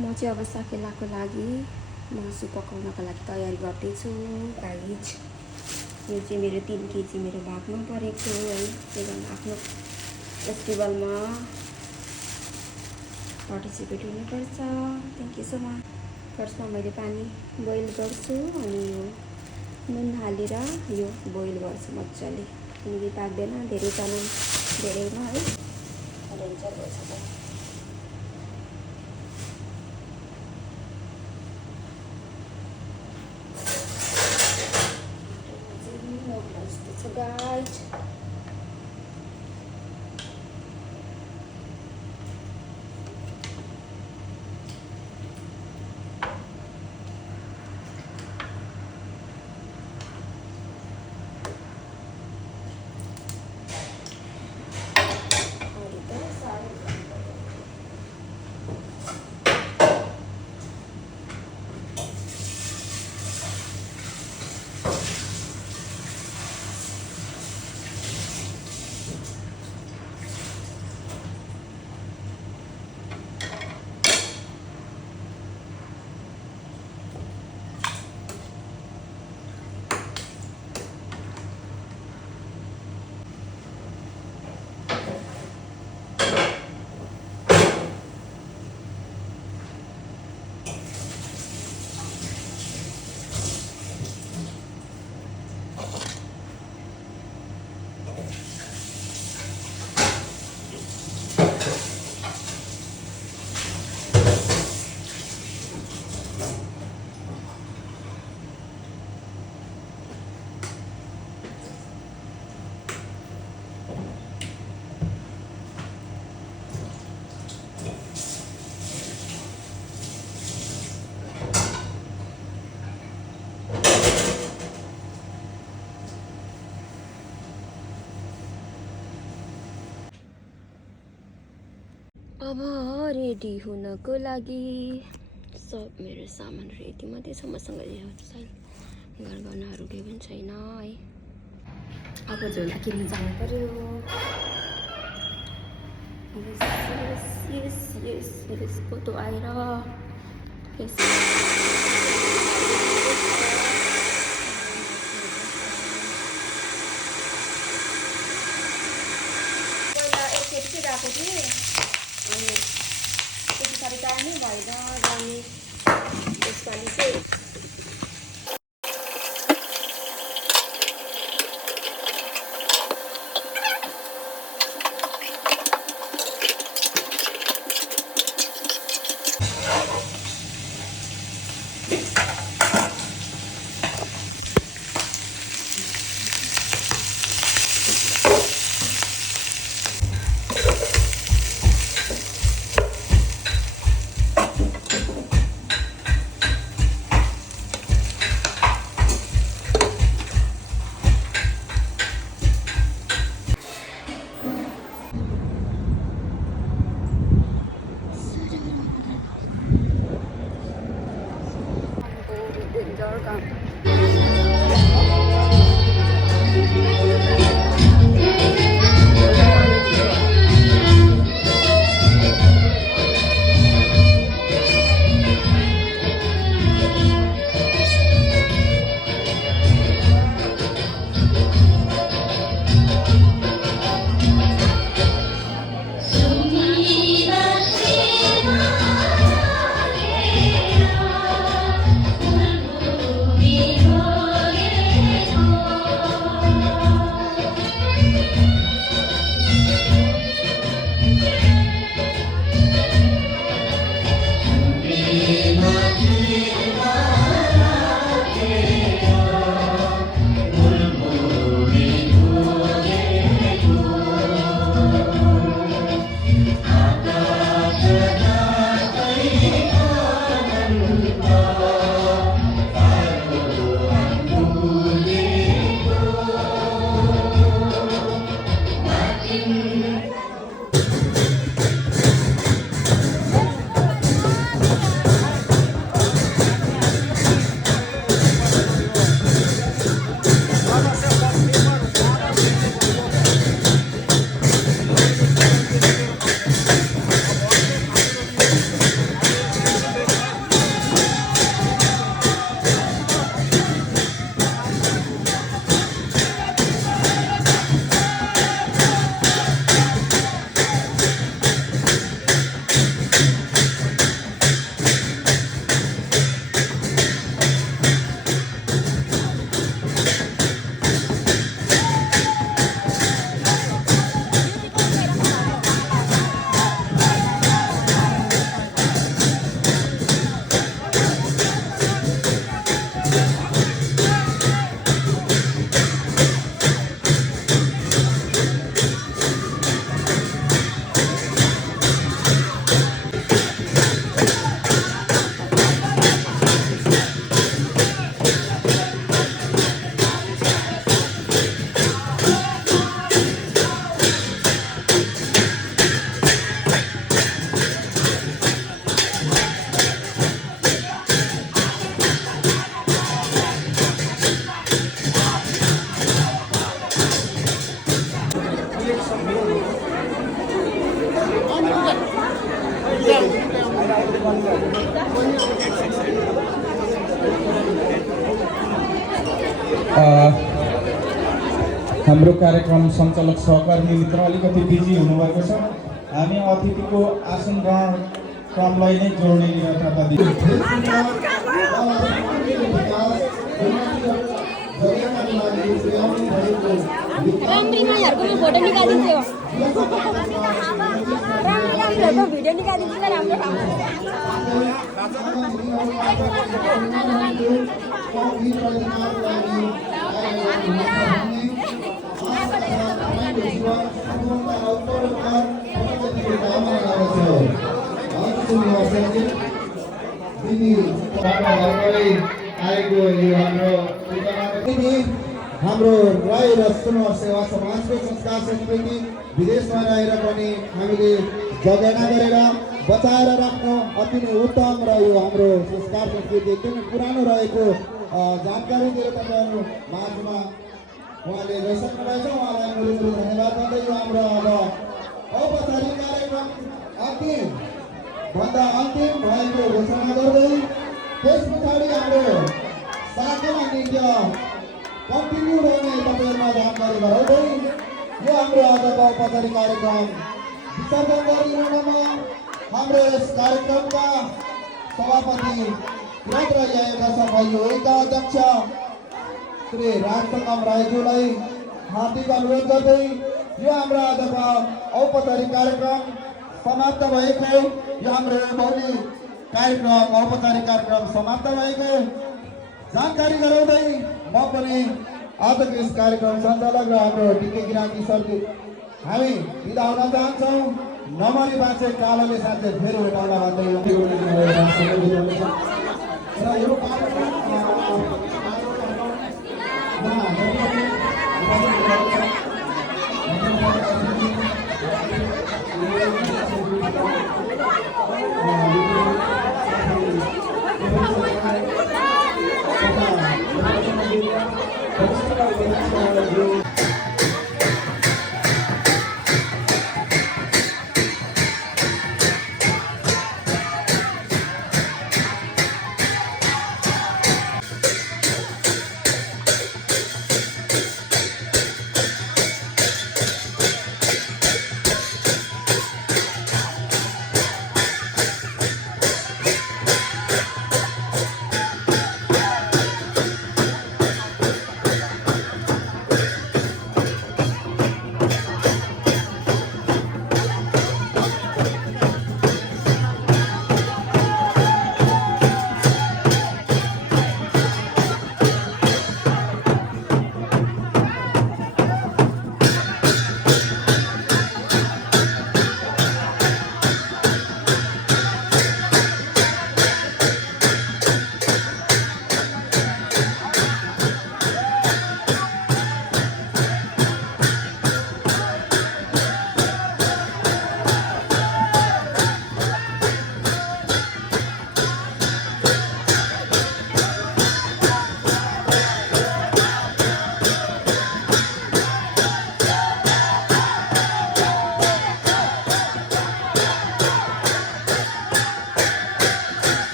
म चाहिँ अब साकेलाको लागि मासु पकाउनको लागि तयारी गर्दैछु गाइज। यो चाहिँ मेरो 3 केजी मेरो भागमा परेको है। त्यही आफ्नो फेस्टिभलमा पार्टिसिपेट हुनुपर्छ। Thank you so much. फर्स्टमा मैले पानी बोइल गर्छु अनि यो नुन हालेर यो बोइल गर्छु मजाले, किनकि पाक्दैन धेरैजना धेरैमा है रेन्चर भइसक्यो। गाइज अब रेडी हुनको लागि सब मेरो सामान रेडी मात्रै छ। मसँग गरगहनाहरू केही पनि छैन है। अब झोला किन्न जानु पर्यो। यस फोटो आएर एकचोटि चाहिँ गएको थिएँ अनि त्यति साह्रो टाइमै भएन जाने। यसपालि चाहिँ हाम्रो कार्यक्रम सञ्चालक सहकर्मी मित्र अलिकति बिजी हुनुभएको छ। हामी अतिथिको आसन ग्रहण क्रमलाई नै जोड्ने निरन्तरता फोटो निकालिदिन्थ्यो भिडियो निकालिदिन्छ राम्रो हाम्रो राई र सुनवार सेवा समाजको संस्कार संस्कृति विदेशमा रहेर पनि हामीले जगेर्ना गरेर बचाएर राख्नु अति नै उत्तम र यो हाम्रो संस्कार संस्कृति एकदमै पुरानो रहेको जानकारी दिएर तपाईँहरू माझमा उहाँले गइसक्नु भएछ। उहाँलाई मैले धन्यवाद गर्दै यो हाम्रो अब औपचारिक कार्यक्रम अन्तिम भएको घोषणा गर्दै त्यस पछाडि हाम्रो साकेमा नृत्य कन्टिन्यू रहने तपाईँहरूमा जानकारी गराउँदै यो हाम्रो आजको औपचारिक कार्यक्रम विसर्जन गरिरहनमा हाम्रो यस कार्यक्रमका सभापति किरण राईका सहयोगीका अध्यक्ष श्री राजसङ्गम राईज्यूलाई हार्दिक अनुरोध गर्दै यो हाम्रो आजको औपचारिक कार्यक्रम समाप्त भएको यो हाम्रो मौलिक कार्यक्रम औपचारिक कार्यक्रम समाप्त भएको जानकारी गराउँदै म पनि आजको यस कार्यक्रम सञ्चालक र हाम्रो डिके किराँती सरले हामी बिदा हुन चाहन्छौँ। नमरी बाँचे कालोले साँच्चै फेरि भेटाउला भन्दै र यो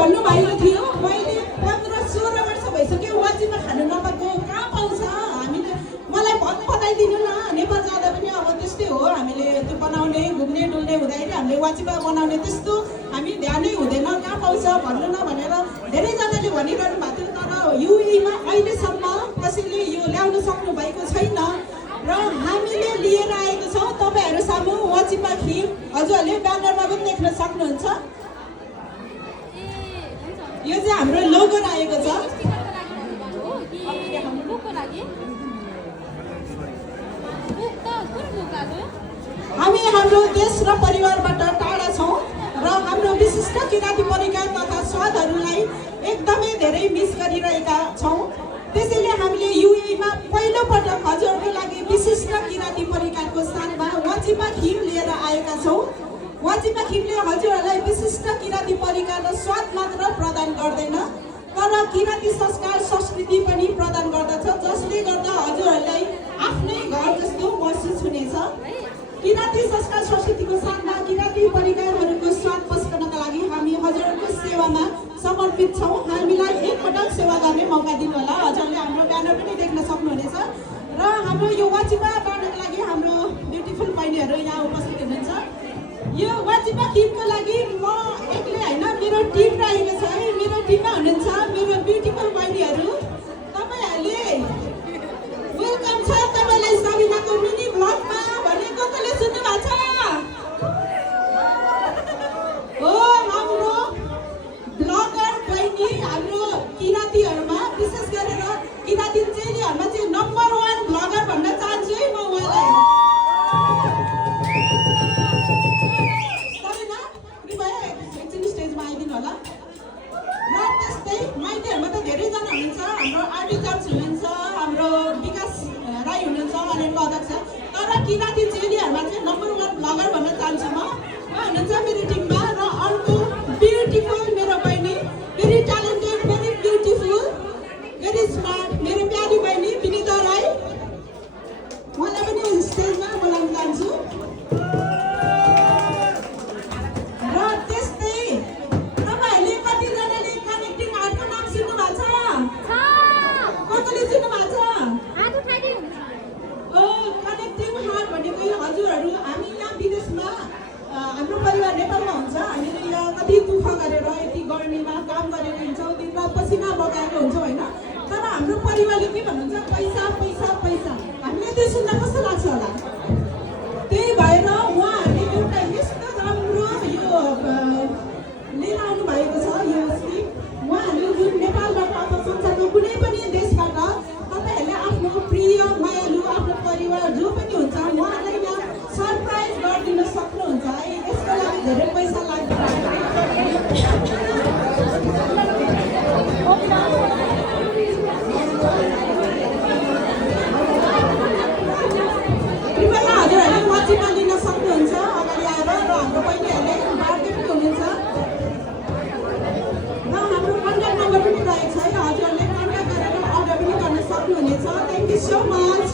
भन्नुभएको थियो मैले 15-16 वर्ष भइसक्यो वाचिपा खानु नपाएको कहाँ पाउँछ हामीले मलाई बताइदिनु न। नेपाल जाँदा पनि अब त्यस्तै हो, हामीले त्यो बनाउने घुम्ने डुल्ने हुँदाखेरि हामीले वाचिपा बनाउने त्यस्तो हामी ध्यानै हुँदैन, कहाँ पाउँछ भन्नु न भनेर धेरैजनाले भनिरहनु भएको थियो। तर युएमा अहिलेसम्म कसैले यो ल्याउन सक्नु भएको छैन र हामीले लिएर आएको छौँ तपाईँहरू सामु वाचिपा खिर। हजुरहरूले ब्यानरमा पनि देख्न सक्नुहुन्छ। यो चाहिँ हाम्रो लोगो रहेको छ। हामी हाम्रो देश र परिवारबाट टाढा छौँ र हाम्रो विशेष विशिष्ट किराँती परिकार तथा स्वादहरूलाई एकदमै धेरै मिस गरिरहेका छौँ। त्यसैले हामीले युएईमा पहिलोपटक हजुरहरूको लागि विशिष्ट किराँती परिकारको साथमा वाचिपा खिर लिएर आएका छौँ। वाचिपा खिरले हजुरहरूलाई विशिष्ट किराँती परिकार र स्वाद मात्र प्रदान गर्दैन, तर किराँती संस्कार संस्कृति पनि प्रदान गर्दछ, जसले गर्दा हजुरहरूलाई आफ्नै घर जस्तो महसुस हुनेछ। किराँती संस्कार संस्कृतिको साथमा किराँती परिकारहरूको स्वाद पस्कनका लागि हामी हजुरहरूको सेवामा समर्पित छौँ। हामीलाई एकपटक सेवा गर्ने मौका दिनुहोला। हजुरले हाम्रो ब्यानर पनि देख्न सक्नुहुनेछ र हाम्रो यो वाचिपा बाँड्नको लागि हाम्रो ब्युटिफुल बहिनीहरू यहाँ उपस्थित हुनुहुन्छ। यो वाचिपा खिरको लागि म एक्लै होइन, मेरो टिम रहेको छ है। मेरो टिममा हुनुहुन्छ मेरो ब्युटिफुल बहिनीहरू। तपाईँहरूले वेलकम छ तपाईँलाई सबिनाको मिनी ब्लगमा भनेको कसले सुन्नु भएको छ? हो हाम्रो ब्लगर बहिनी, हाम्रो किराँतीहरूमा विशेष गरेर किराँती चेलीहरूमा चाहिँ नम्बर 1 ब्लगर भन्न चाहन्छु है म उहाँलाई। एकछिन स्टेजमा आइदिनु होला। र त्यस्तै माइतीहरूमा त धेरैजना हुनुहुन्छ, हाम्रो आर्टिजन्स हुनुहुन्छ, हाम्रो विकास राई हुनुहुन्छ अनेकको अध्यक्ष। तर किराँती चेलीहरूमा चाहिँ नम्बर 1 ब्लगर भन्न चाहन्छु म। हुनुहुन्छ मेरो टिममा। र अर्को ब्युटिफुल मेरो बहिनी, very talented, very beautiful, very smart मेरो प्यारी बहिनी विनिता राई। उहाँलाई पनि स्टेजमा बोलाउन चाहन्छु। र त्यस्तै तपाईँहरूले कतिजनाले कनेक्टिङ हार्टको नाम सुन्नु भएको छ? कसले सुन्नु भएको छ? कनेक्टिङ हार्ट भनेको हजुरहरू, हामी यहाँ विदेशमा हाम्रो परिवार नेपालमा हुन्छ। हामीले यहाँ कति दुःख गरेर यति गर्मीमा काम गरेको हुन्छौँ, दिनरात पसिना बगाएको हुन्छौँ होइन। तर हाम्रो परिवारले के भन्नुहुन्छ? पैसा पैसा पैसा। हामीलाई त्यो सुन्दा कस्तो लाग्छ होला? त्यही भएर उहाँहरूले एउटा यस्तो राम्रो यो लिएर आउनु भएको छ यो स्किम। उहाँहरूले जुन नेपालबाट अथवा संसारको कुनै पनि देशबाट तपाईँहरूले आफ्नो प्रिय मायालु आफ्नो परिवार जो पनि हुन्छ उहाँलाई यहाँ सरप्राइज गरिदिन सक्नुहुन्छ है। यसको लागि धेरै पैसा लाग्दैन। कृपया हजुरहरूले वाचिपा लिन सक्नुहुन्छ अगाडि आएर। र हाम्रो बहिनीहरूले बाँड्दै पनि हुनुहुन्छ र हाम्रो कन्ट्याक्ट नम्बर पनि रहेको छ है। हजुरहरूले कन्ट्याक्ट गरेर अर्डर पनि गर्न सक्नुहुनेछ। Thank you so much.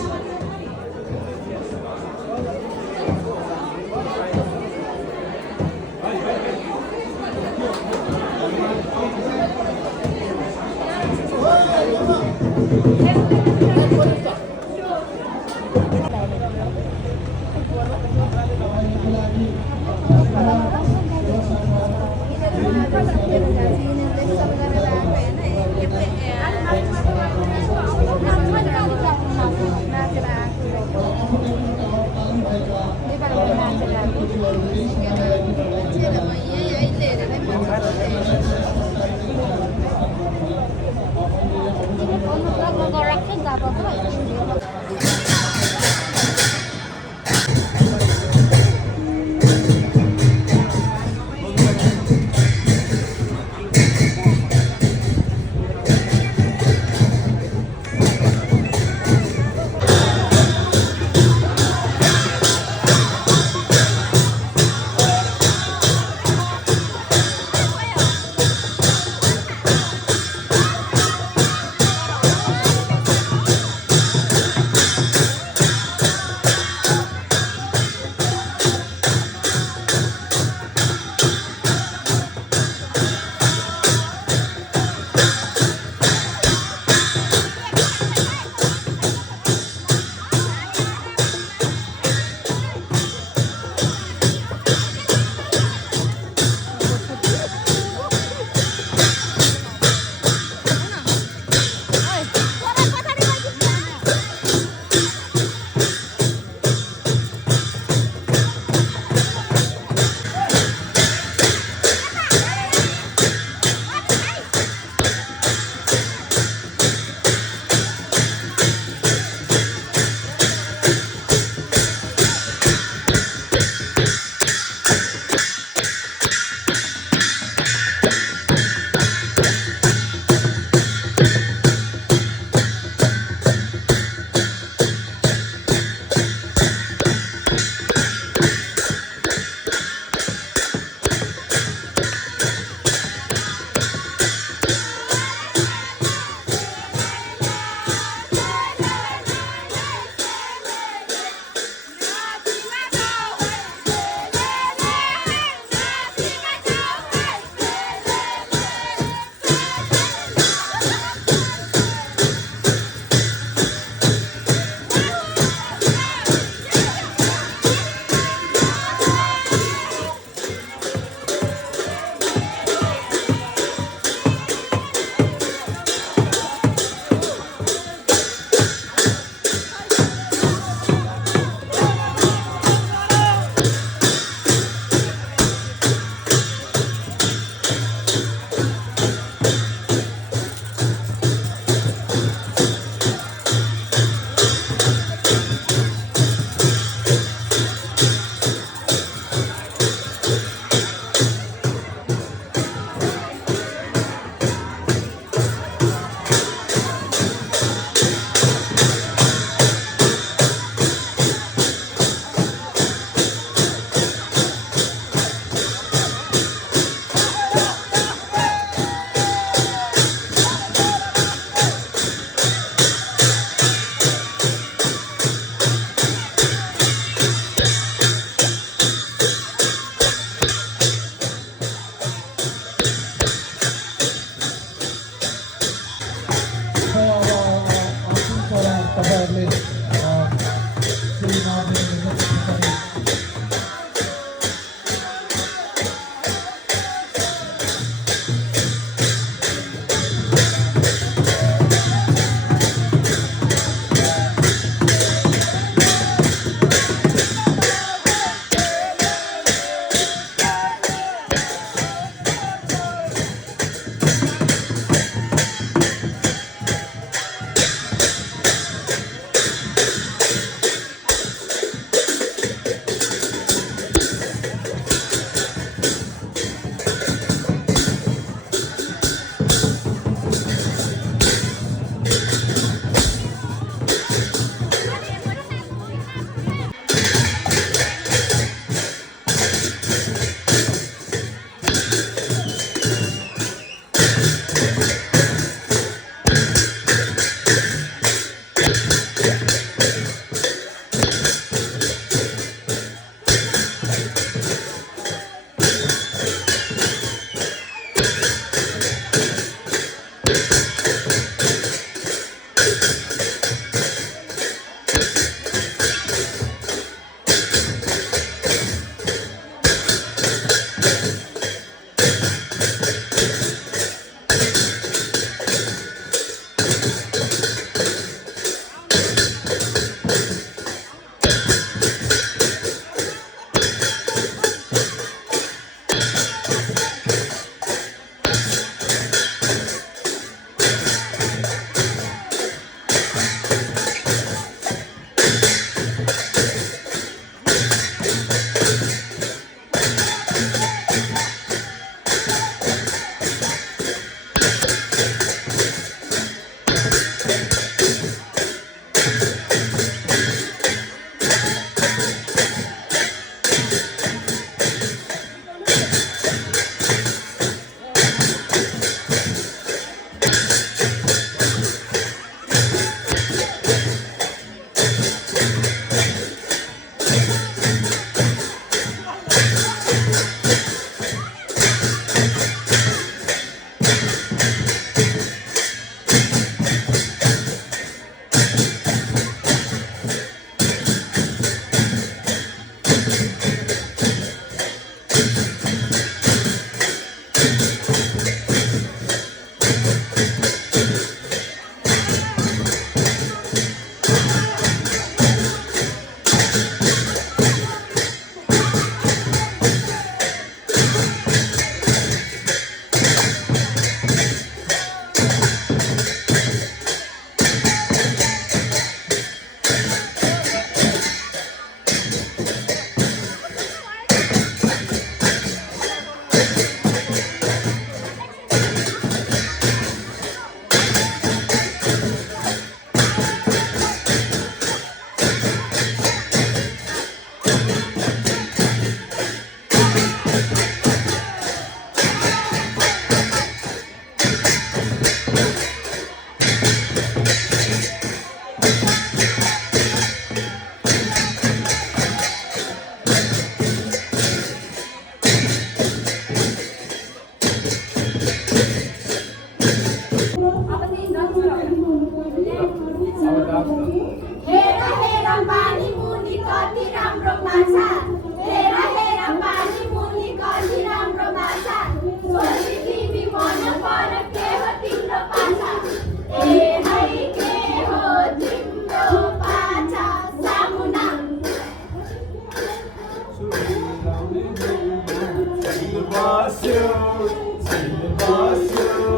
बस्यो झिल बस्यो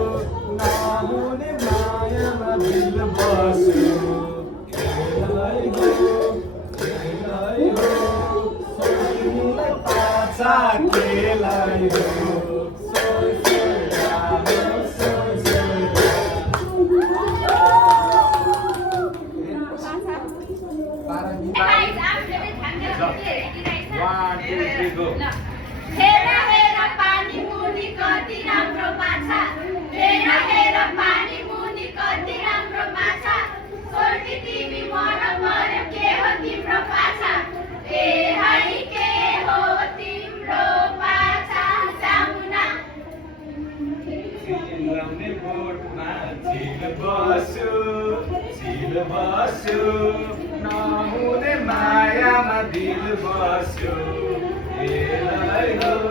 नहुने मायामा दिल बस्यो खेलै हो सोच्नुलाई पाछा केलाई हो सोइ सोइ राम्रो सोइ सोइ One, two, three, go. हेर हेर पानी मुनि कति राम्रो माछा हेर हेर पानी मुनि कति राम्रो माछा सोल्टी तिमी मर मर्यो के हो तिम्रो पाछा ए हाय के हो तिम्रो पाछा सामुना चिलाउने बोटमा झिल बस्यो नहुने मायामा दिल बस्यो हेलै हो